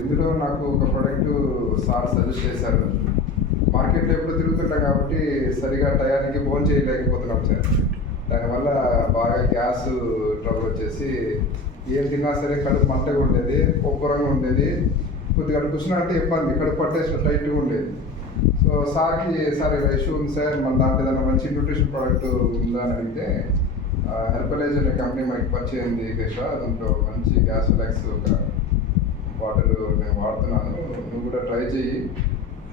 ఇందులో నాకు ఒక ప్రోడక్ట్ సార్ సజెస్ట్ చేశారు. మార్కెట్లో ఎప్పుడు తిరుగుతుంటాం కాబట్టి సరిగా టయానికి భోజనం చేయలేకపోతున్నాం సార్. దానివల్ల బాగా గ్యాస్ ట్రబుల్ వచ్చేసి ఏం తిన్నా సరే కడుపు మంటగా ఉండేది, ఉబ్బరంగా ఉండేది, కొద్దిగా కూర్చున్నా అంటే ఇబ్బంది, కడుపు పట్టేసి టైట్గా ఉండేది. సో సార్కి సార్ ఇలా ఇష్యూ ఉంది సార్, మన దాంట్లో ఏదైనా మంచి న్యూట్రిషన్ ప్రోడక్ట్ ఉందా అని అడిగితే హెర్బలైజ్ అనే కంపెనీ మనకి పరిచయం ఉంది కేశవ, దాంట్లో మంచి గ్యాస్ రిలాక్స్ ఒక వాటర్ నేను వాడుతున్నాను, నువ్వు కూడా ట్రై చెయ్యి,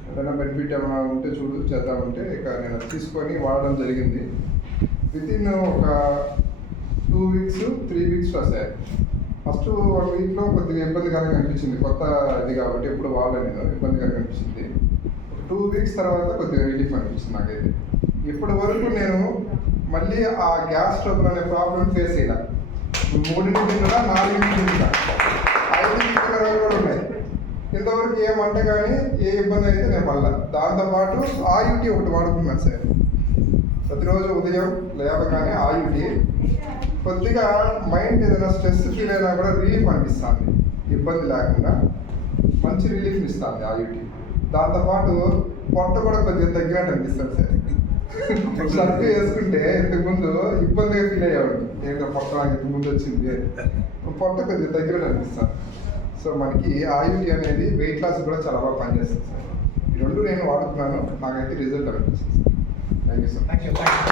ఏదైనా బెనిఫిట్ ఏమైనా ఉంటే చూడు చేద్దామంటే ఇక నేను తీసుకొని వాడడం జరిగింది. వితిన్ ఒక 2 వీక్స్ 3 వీక్స్ వస్తాయి. ఫస్ట్ 1 వీక్లో కొద్దిగా ఇబ్బందికరంగా అనిపించింది, కొత్త ఇది కాబట్టి ఎప్పుడు వాడలేదు నేను, ఇబ్బందికరంగా అనిపించింది. 2 వీక్స్ తర్వాత కొద్దిగా రిలీఫ్ అనిపించింది నాకైతే. ఇప్పటి వరకు నేను మళ్ళీ ఆ గ్యాస్ ట్రబుల్ అనే ప్రాబ్లం ఫేస్ అయ్యా. 3 తిన్నా 4 తిన్నా 5 తిన్న రోజులు కూడా ఉన్నాయి. ఇంతవరకు ఏమంటే కానీ ఏ ఇబ్బంది అయితే నేను మళ్ళా దాంతోపాటు ఆయుటి ఒకటి వాడుకున్నాను సార్. ప్రతిరోజు ఉదయం లేవగానే ఆయుటి కొద్దిగా మైండ్ ఏదైనా స్ట్రెస్ ఫీల్ అయినా కూడా రిలీఫ్ అనిపిస్తుంది, ఇబ్బంది లేకుండా మంచి రిలీఫ్ ఇస్తుంది ఆయుటి. దాంతోపాటు పొట్ట కూడా కొద్దిగా తగ్గినట్టు అనిపిస్తుంది సార్. షర్ట్ వేసుకుంటే ఇంతకుముందు ఇబ్బందిగా ఫీల్ అయ్యేవాడు, ఏంటో పొట్ట నాకు ఇంతకుముందు వచ్చింది, పొట్ట కొద్దిగా తగ్గినట్టు అనిపిస్తుంది. సో మనకి ఆయుటి అనేది వెయిట్ లాస్ కూడా చాలా బాగా పనిచేస్తుంది సార్. ఈ 2 నేను వాడుతున్నాను, నాకైతే రిజల్ట్ అనిపిస్తుంది సార్. Thank you sir.